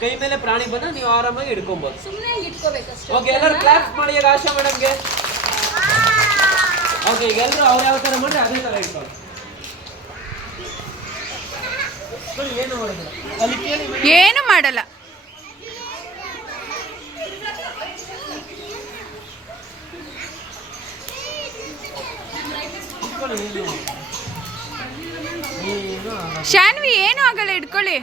ಕೈ ಮೇಲೆ ಪ್ರಾಣಿ ಬಂದ್ರೆ ನೀವು ಆರಾಮಾಗಿ ಹಿಡ್ಕೊಬಹುದು. ಸುಮ್ಮನೆ ಇಟ್ಕೋಬೇಕಷ್ಟೇ. ಓಕೆ, ಎಲ್ಲರೂ ಕ್ಲಾಪ್ ಮಾಡಿ ಈಗ ಆಶಾ ಮೇಡಮ್ಗೆ. ಓಕೆ, ಈಗ ಎಲ್ಲರೂ ಅವ್ರು ಯಾವ ತರ ಮಾಡ್ರಿ ಅದೇ ತರ ಇಟ್ಕೊಳ್ಳಿ. ಏನು ಮಾಡೋದಿಲ್ಲ, ಅಲ್ಲಿ ಕೇಳಿ ಏನು ಮಾಡಲ್ಲ. ಶಾನ್ವಿ ಏನು ಆಗಲ್ಲ, ಇಟ್ಕೊಳ್ಳಿ.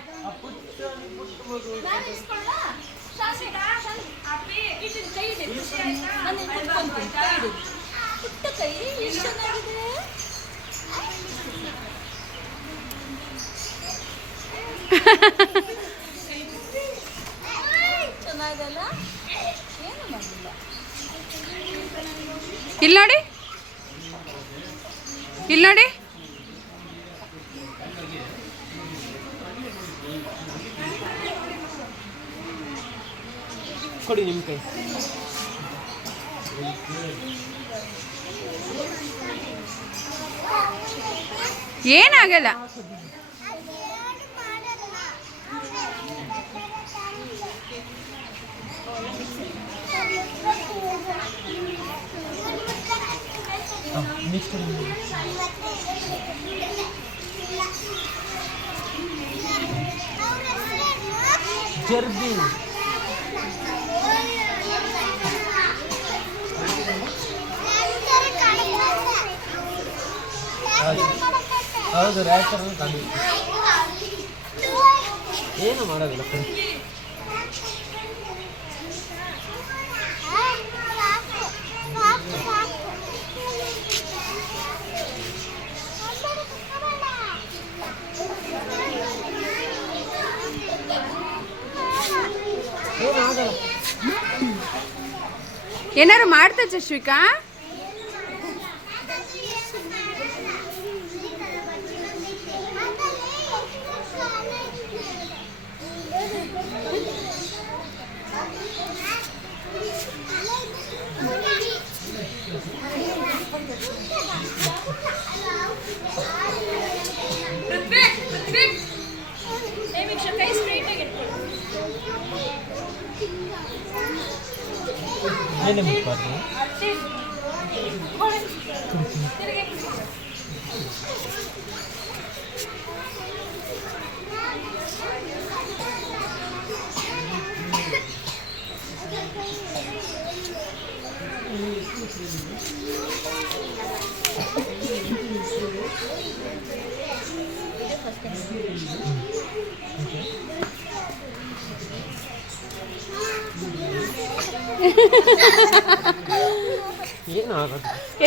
ಇಲ್ಲಿ ನೋಡಿ, ಇಲ್ಲಿ ನೋಡಿ. ಕೊಡಿ ನಿಮ್ಮ ಕೈ. ಏನಾಗಲ್ಲ. ಜರ್ದಿ ಹೌದು, ರ್ಯಾಚರ್ ಏನು ಮಾಡೋದಿಲ್ಲ. ಏನಾರು ಮಾಡ್ತಾ ಜಶ್ವಿಕಾ? ಏನೇ ಮುಟ್ಬಾರ್ದು.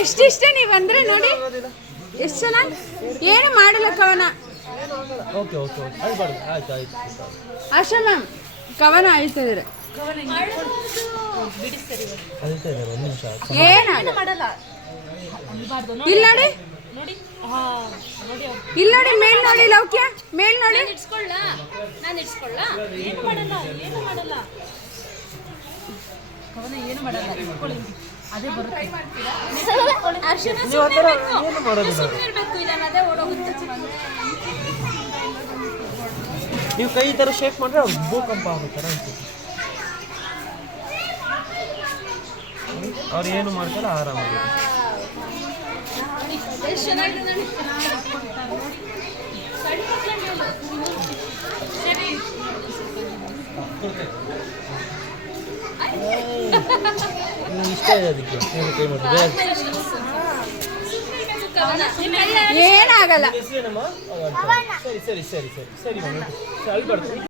ಎಷ್ಟಿಷ್ಟ ನೀವಂದ್ರೆ ನೋಡಿ, ಎಷ್ಟು ಚೆನ್ನಾಗಿ. ಏನು ಮಾಡಲ್ಲ ಕವನ. ಆಶಾ ಮ್ಯಾಮ್, ಕವನ ಆಯ್ತಿದ್ರೆ ಏನಾಗಲ್ಲ. ಇಲ್ಲಿ ನೋಡಿ, ಇಲ್ಲಿ ನೋಡಿ, ಮೇಲ್ ನೋಡಿ, ಲೌಕ್ಯ ಮೇಲ್ ನೋಡಿ. ಏನು ಮಾಡಲ್ಲ, ಏನು ಮಾಡಲ್ಲ. ಕವನ ಏನು ಮಾಡಲ್ಲ, ಇಟ್ಕೊಳ್ಳಿ. ಅದೇ ಬರುತ್ತೆ. ನೀವು ಕೈ ಈ ಥರ ಶೇಕ್ ಮಾಡಿದ್ರೆ ಅವ್ರು ಭೂಕಂಪ ಆಗುತ್ತಾರ ಅಂತ. ಅವ್ರು ಏನು ಮಾಡ್ತಾರೆ ಆರಾಮಾಗಿ. ಇಷ್ಟ ಇದೆ ಅದಕ್ಕೆ ಕೈ ಮಾಡಿದ್ರೆ ಏನಾಗಲ್ಲ. ಸರಿ ಸರಿ ಸರಿ ಸರಿ ಸರಿ ಸರಿ ಅಲ್ಲಿ ಬರ್ತೀನಿ.